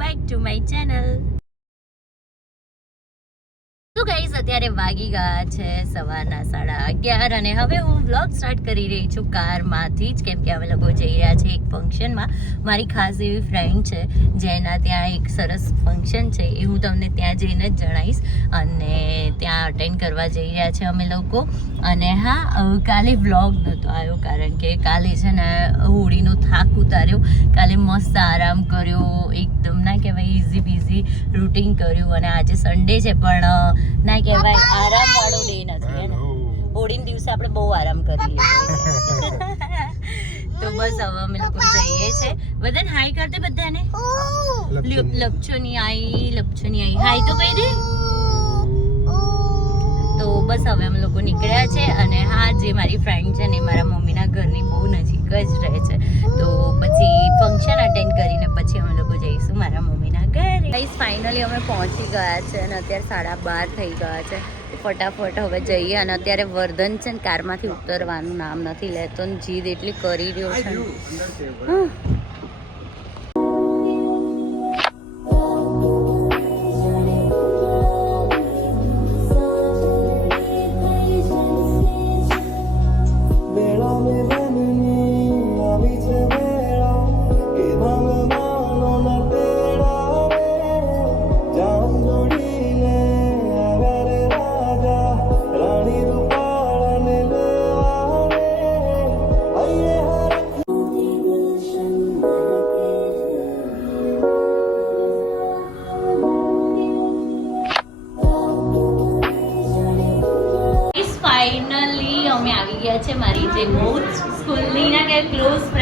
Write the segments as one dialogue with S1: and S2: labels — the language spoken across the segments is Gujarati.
S1: બેક ટુ માય ચેનલ તો ગાઈઝ અત્યારે વાગી ગયા છે સવારના સાડા અગિયાર અને હવે હું વ્લોગ સ્ટાર્ટ કરી રહી છું કારમાંથી જ, કેમ કે અમે લોકો જઈ રહ્યા છે એક ફંક્શનમાં મારી ખાસ એવી ફ્રેન્ડ છે, જેના ત્યાં એક સરસ ફંક્શન છે, એ હું તમને ત્યાં જઈને જ જણાવીશ. અને અટેન્ડ કરવા જઈ રહ્યા છે અમે લોકો. અને હા કાલે વ્લોગ નહોતો આવ્યો કારણ કે કાલે છે ને હોળીનો થાક ઉતાર્યો. કાલે મસ્ત આરામ કર્યો એકદમ ના કહેવાય ઇઝી બીઝી રૂટીન કર્યું અને આજે સન્ડે છે પણ ના કહેવાય આરામ વાળો ડે નથી ને? હોળીના દિવસે આપણે બહુ આરામ કરીએ. તો બસ હવે અમે લોકો જઈએ છે. બધાને હાઈ કરતે બધાને. લપછો લપચોની આઈ લપચોની આઈ. હાઈ તો કહી દે. બસ હવે અમે લોકો નીકળ્યા છે અને હા જે મારી ફ્રેન્ડ છે ને મારા મમ્મીના ઘરની બહુ નજીક જ રહે છે. તો પછી ફંક્શન અટેન્ડ કરીને પછી અમે લોકો જઈશું મારા મમ્મીના ઘરે. ગાઈસ ફાઇનલી અમે પહોંચી ગયા છે અને અત્યારે સાડા બાર થઈ ગયા છે. ફટાફટ હવે જઈએ અને અત્યારે વર્ધન છે ને કારમાંથી ઉતરવાનું નામ નથી લેતો ને જીદ એટલી કરી રહ્યો છે.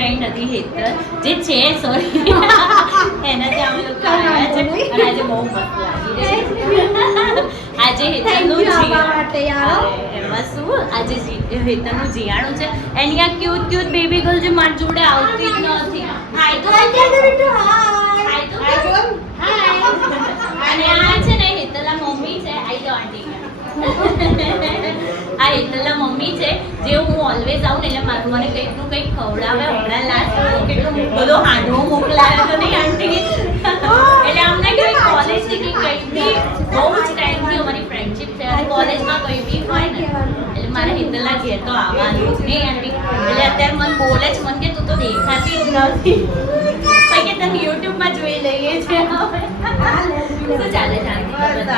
S1: ફ્રેન્ડ હતી હેતર. જે છે સોરી એનાથી અમે લોકો આવ્યા છે. અને આજે બહુ મસ્ત લાગી આજે હેતરનું જીયાણું શું? આજે હેતરનું જીયાણું છે. એની આ ક્યુટ ક્યુટ બેબી ગર્લ જે મારી જોડે આવતી જ નથી. અને આ છે ને હેતલા મમ્મી છે. આઈ જાઓ આંટી આ હેતલના મમ્મી છે, જે હું ઓલવેઝ આવું ને એટલે મારું મને કંઈકનું કંઈક ખવડાવે. હમણાં લાસ્ટ કેટલો બધો હાંડવો મોકલાવ્યો તો નહીં, આંટી? એટલે અમને કંઈક કોલેજથી કે કંઈક બી બહુ જ ટાઈમથી અમારી ફ્રેન્ડશિપ છે. અને કોલેજમાં કંઈ બી હોય ને, એટલે મારે હિતલના ઘેર તો આવવાનું નહીં, આંટી. એટલે અત્યારે મને બોલે જ મને કે તું તો દેખાતી જ નથી. પછી કે તને યુટ્યુબમાં જોઈ લઈએ છે તો ચાલે છે આંટી?
S2: તને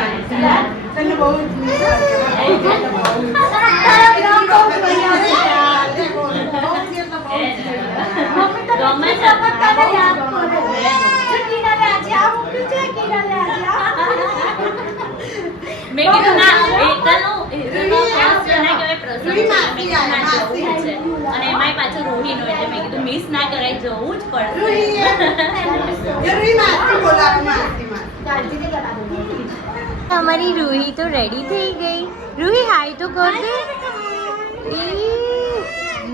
S2: બહુ જ મિસ
S1: ગમે છે? મેં કીધું ના ખાસ પ્રસંગ. મેં જવું જ છે. અને એમાંય પાછું રૂહીનો એટલે મેં કીધું મિસ ના કરાય જવું જ પડશે અમારી રૂહી તો રેડી થઈ ગઈ. રૂહી હાય તો કર દે.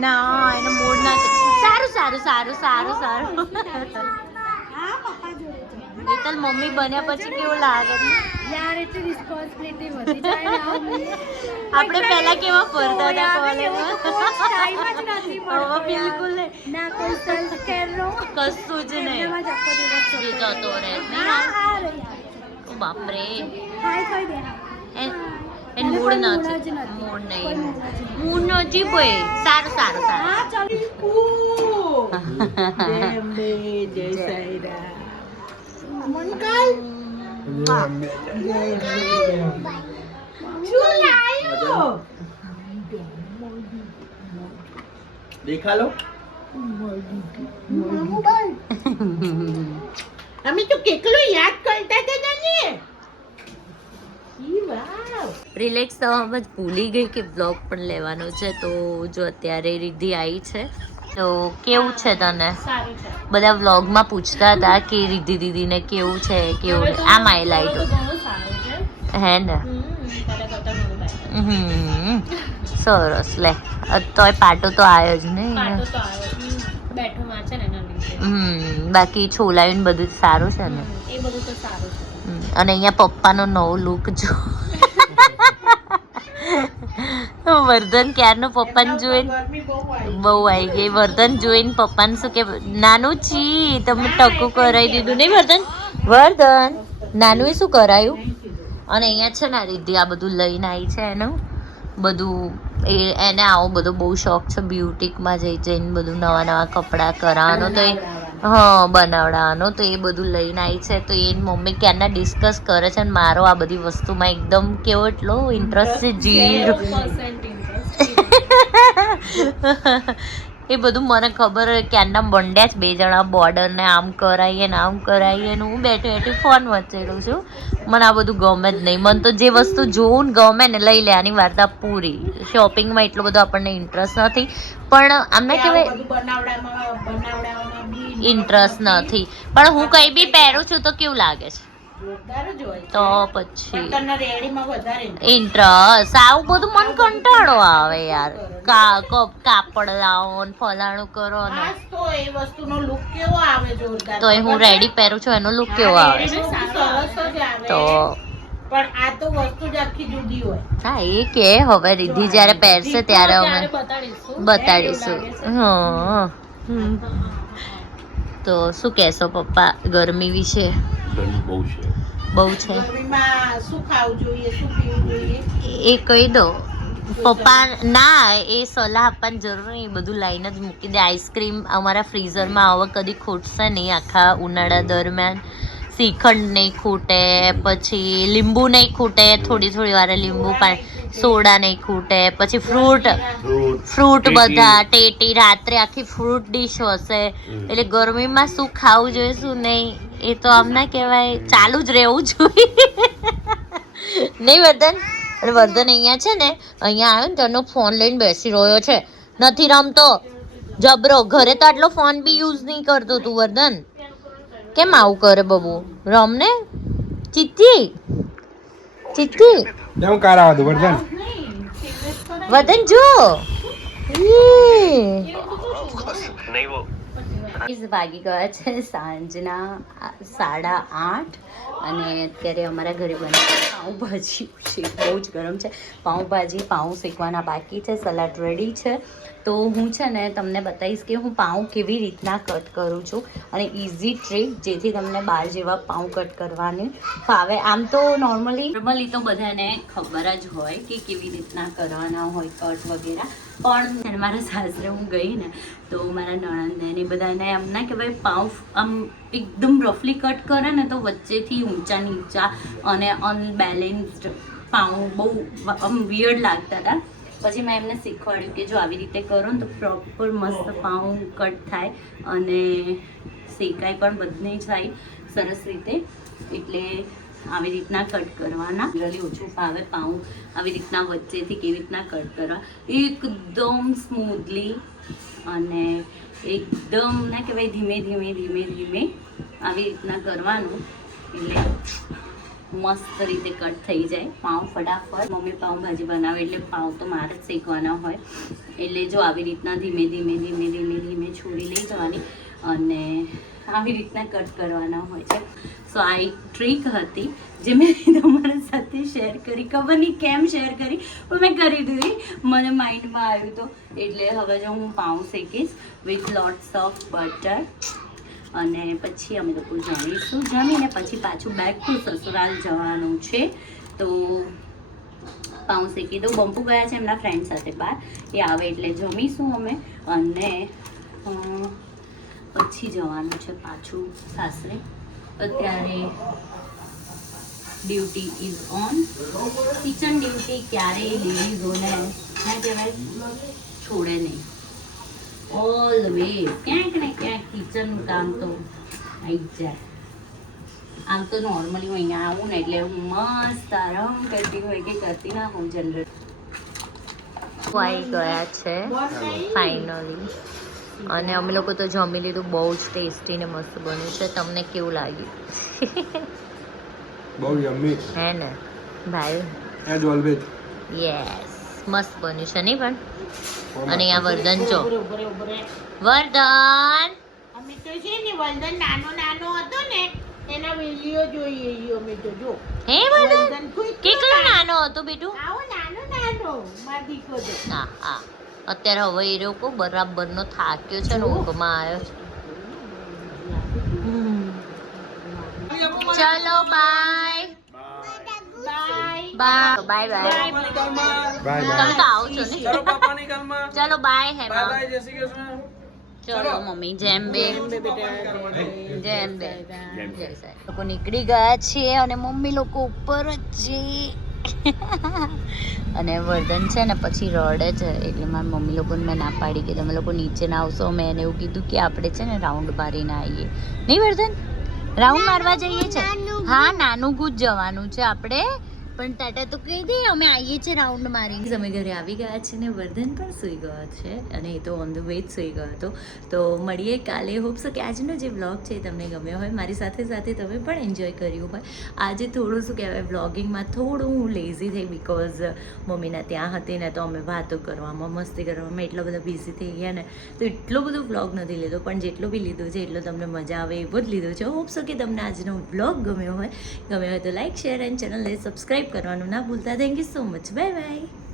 S1: ના એનો મૂડ ના સારું સારું સારું સારું સારું. એટલે મમ્મી બન્યા પછી કેવું લાગે?
S2: યાર એટલી રિસ્પોન્સિબિલિટી વધી જાય
S1: આપણે પહેલા કેવા ફરતા હતા કોલેજમાં હવે બિલકુલ
S2: ના કોઈ સેલ્ફ કેર નો.
S1: કશું જ નહીં.
S2: જતો
S1: રહે. બાપરે. એન એન
S2: એને
S1: મૂડ
S2: કોઈ મૂડ જ
S1: નથી.
S2: નથી.
S1: મૂડ
S2: કોઈ
S1: નહીં
S2: મૂડ જ નથી.
S1: મૂડ નથી ભાઈ. સારું સારું સારું.
S2: હા, ચાલી. મનકાલ, શું લાયો?
S3: દેખા
S2: અમે તો કેટલું યાદ કરતા હતા વાવ
S1: રિલેક્સ થવામાં જ ભૂલી ગઈ કે બ્લોગ પણ લેવાનો છે તો જો અત્યારે રિદ્ધિ આવી છે તો કેવું છે તને? બધા વ્લોગમાં પૂછતા હતા કે રિદ્ધિ દીદીને કેવું છે કેવું. આ માય લાઈટ હે ને? સરસ. લે તોય પાટો તો આવ્યો જ નહીં હમ બાકી છોલાયું બધું સારું છે ને?
S2: એ બધું તો સારું છે.
S1: અને અહીંયા પપ્પાનો નવો લુક જો. વર્ધન ક્યારનો પપ્પાને જોઈને?
S2: બહુ આવી
S1: ગઈ. વર્ધન જોઈને પપ્પાને શું કે નાનું છી તમે ટકું કરાવી દીધું. નહીં વર્ધન? વર્ધન નાનું એ શું કરાયું? અને અહીંયા છે ને રીધી આ બધું લઈને આવી છે એનું. બધું એ એને આવો બધો બહુ શોખ છે બ્યુટિકમાં જઈ જઈને બધું નવા નવા કપડાં કરાવવાનો. તો એ હા બનાવડાવવાનો તો એ બધું લઈને આવી છે. તો એ મમ્મી ક્યારના ડિસ્કસ કરે છે અને મારો આ બધી વસ્તુમાં એકદમ કેવો એટલો ઇન્ટરેસ્ટ છે જીર એ બધું મને ખબર ક્યારના બંડ્યા જ બે જણા બોર્ડર ને આમ કરાવીએ ને આમ કરાવીએ ને હું બેઠી બેઠી ફોન વચેલું છું. મને આ બધું ગમે જ નહીં. મને તો જે વસ્તુ જોવું ને ગમે ને લઈ લેવાની વાર્તા પૂરી. શોપિંગમાં એટલો બધો આપણને ઇન્ટરેસ્ટ નથી. પણ આમને કહેવાય ઇન્ટરેસ્ટ નથી. પણ હું કંઈ બી પહેરું છું તો કેવું લાગે છે. તો પછી. ઇન્ટરેસ્ટ આવું બધું મન કંટાળો આવે યાર. કાપડ લાવો ને ફલાણું કરો ને.
S2: તો એ
S1: હું રેડી પહેરું છું એનો લુક કેવો આવે તો
S2: પણ આ તો વસ્તુ જ આખી જુદી હોય.
S1: હા એ કે હવે રિદ્ધિ જ્યારે પહેરશે ત્યારે અમે બતાડીશું. હા હમ. તો શું કહેશો પપ્પા ગરમી વિશે?
S4: ગરમી બહુ છે.
S1: બહુ છે?
S2: ગરમીમાં શું ખાવું જોઈએ શું પીવું જોઈએ?
S1: એ કહી દો. પપ્પા ના એ સલાહ આપવાની જરૂર નહીં. બધું લાઈન જ મૂકી દે. આઈસ્ક્રીમ અમારા ફ્રીઝરમાં હવે કદી ખૂટશે નહીં. આખા ઉનાળા દરમિયાન શ્રીખંડ નહીં ખૂટે પછી લીંબુ નહીં ખૂટે. થોડી થોડી વારે લીંબુ પાણી સોડા નહીં ખૂટે પછી ફ્રૂટ
S4: ફ્રૂટ.
S1: બધા ટેટી રાત્રે આખી ફ્રૂટ ડીશ હશે. એટલે ગરમીમાં શું ખાવું જોઈએ શું નહીં એ તો આમ ના કહેવાય. ચાલુ જ રહેવું જોઈએ. નહીં વર્ધન? અને વર્ધન અહીંયા છે ને અહીંયા આવ્યો ને તેનો ફોન લઈને બેસી રહ્યો છે. નથી રમતો. જબરો ઘરે તો આટલો ફોન બી યુઝ નહીં કરતો તું વર્ધન. કેમ આવું કરે બબુ? રમ ને ચિત્તી? ચિત્તી
S3: કેમ કારાવા તું વર્ધન
S1: વર્ધન જો ઈ. વાગી ગયા છે સાંજના સાડા આઠ અને અત્યારે અમારા ઘરે બને પાઉંભાજી છે. બહુ જ ગરમ છે. પાઉંભાજી, પાઉં શેકવાના બાકી છે. સલાડ રેડી છે. તો હું છે ને તમને બતાવીશ કે હું પાઉં કેવી રીતના કટ કરું છું અને ઇઝી ટ્રીક જેથી તમને બાર જેવા પાઉં કટ કરવાની ફાવે. આમ તો નોર્મલી નોર્મલી તો બધાને ખબર જ હોય કે કેવી રીતના કરવાના હોય કટ વગેરે. પણ મારા સાસરે હું ગઈ ને, તો મારા નણંદને ને બધાને એમ ના કે ભાઈ પાઉ આમ એકદમ રફલી કટ કરે ને તો વચ્ચેથી ઊંચા નીચા અને અનબેલેન્સ્ડ પાઉં બહુ આમ વિયર્ડ લાગતા હતા. પછી મેં એમને શીખવાડ્યું કે જો આવી રીતે કરો ને તો પ્રોપર મસ્ત પાઉં કટ થાય અને શેકાય પણ બધને થાય, સરસ રીતે. એટલે આવી રીતના કટ કરવાના. જનરલી ઓછું ફાવે પાઉં આવી રીતના વચ્ચેથી કેવી રીતના કટ કરવા. એકદમ સ્મૂથલી અને એકદમ ના કહેવાય, ધીમે ધીમે ધીમે ધીમે આવી રીતના કરવાનું. એટલે મસ્ત રીતે કટ થઈ જાય. પાઉં ફટાફટ. મમ્મી પાઉંભાજી બનાવે એટલે પાઉં તો મારે જ શેકવાના હોય. એટલે જો આવી રીતના ધીમે ધીમે ધીમે ધીમે ધીમે છોડી લઈ જવાની અને આવી રીતના કટ કરવાના હોય છે. સો આ એક ટ્રીક હતી જે મેં તમારા સાથે શેર કરી. ખબર નહીં કેમ શેર કરી, પણ મેં કરી દીધી. મને માઇન્ડમાં આવ્યું તો. એટલે હવે જો હું પાઉં શેકીશ વિથ લોટ્સ ઓફ બટર અને પછી અમે લોકો જમીશું. જમીને પછી પાછું બેક ટુ સસુરાલ જવાનું છે. તો પાઉં શેકી દઉં. બંપુ ગયા છે એમના ફ્રેન્ડ સાથે બહાર. એ આવે એટલે જમીશું અમે. અને પછી જવાનું છે પાછું સાસરે. અત્યારે duty is on kitchen duty ક્યારેય લેડીઝોને ના કહેવાય છોડે નહીં. ઓલવેઝ ક્યાંક ને ક્યાંક કિચનનું કામ તો આવી જાય. આમ તો નોર્મલી હું અહીંયા આવું ને એટલે હું મસ્ત આરામ કરતી હોય કે કરતી ના હું જનરલ આવી ગયા છે ફાઇનલી અને અમે લોકો તો જમી લીધું બહુ જ ટેસ્ટી ને મસ્ત બન્યું છે. તમને કેવું લાગ્યું?
S3: બહુ યમ્મી
S1: હે ને? ભાઈ?
S3: એઝ ઓલવેઝ
S1: યસ મસ્ત બન્યું છે નહીં પણ? અને અહીંયા વર્ધન જો. વર્ધન!
S2: અમે તો છે ને વર્ધન નાનો નાનો હતો ને એના વીડિયો જોઈએ ઈ અમે તો જો.
S1: હે વર્ધન? કેટલો નાનો. હતો બેટું?
S2: આવો નાનો નાનો માર દીકરો
S1: હા હા. અત્યારે હવે એ લોકો બરાબરનો થાક્યો છે ને ઊંઘમાં આવ્યો છે. ચલો bye
S2: bye
S1: bye bye
S3: bye.
S1: તમે તો આવો છો ને. ચલો બાય હેમા. ચલો મમ્મી જેમ બે. જેમ બે. લોકો નીકળી ગયા છે અને મમ્મી લોકો ઉપર જ છે અને વર્ધન છે ને પછી રડે છે એટલે મારી મમ્મી લોકોને મેં ના પાડી કે તમે લોકો નીચે ના આવશો. મેં એને એવું કીધું કે આપણે છે ને રાઉન્ડ મારીને આવીએ. નહીં વર્ધન? રાઉન્ડ મારવા જઈએ છે? હા નાનું ગુજ જવાનું છે આપણે. પણ ટાટા તો કહી દે, અમે આવીએ છીએ રાઉન્ડ મારી અમે ઘરે આવી ગયા છે ને વર્ધન પણ સૂઈ ગયો છે અને એ તો ઓન ધ વે જ સૂઈ ગયો હતો. તો મળીએ કાલે. હોપ્સ કે આજનો જે વ્લોગ છે એ તમને ગમ્યો હોય. મારી સાથે સાથે તમે પણ એન્જોય કર્યું હોય. આજે થોડું શું કહેવાય વ્લોગિંગમાં થોડું હું લેઝી થઈ બિકોઝ મમ્મીના ત્યાં હતી ને તો અમે વાતો કરવામાં, મસ્તી કરવામાં એટલો બધા બિઝી થઈ ગયા ને. તો એટલો બધો વ્લોગ નથી લીધો, પણ જેટલો બી લીધો છે, એટલો તમને મજા આવે એવો જ લીધો છે. હોપ કે તમને આજનો વ્લોગ ગમ્યો હોય. ગમ્યો હોય તો લાઈક શેર એન્ડ ચેનલને સબસ્ક્રાઈબ કરવાનું ના ભૂલતા. Thank you so much bye bye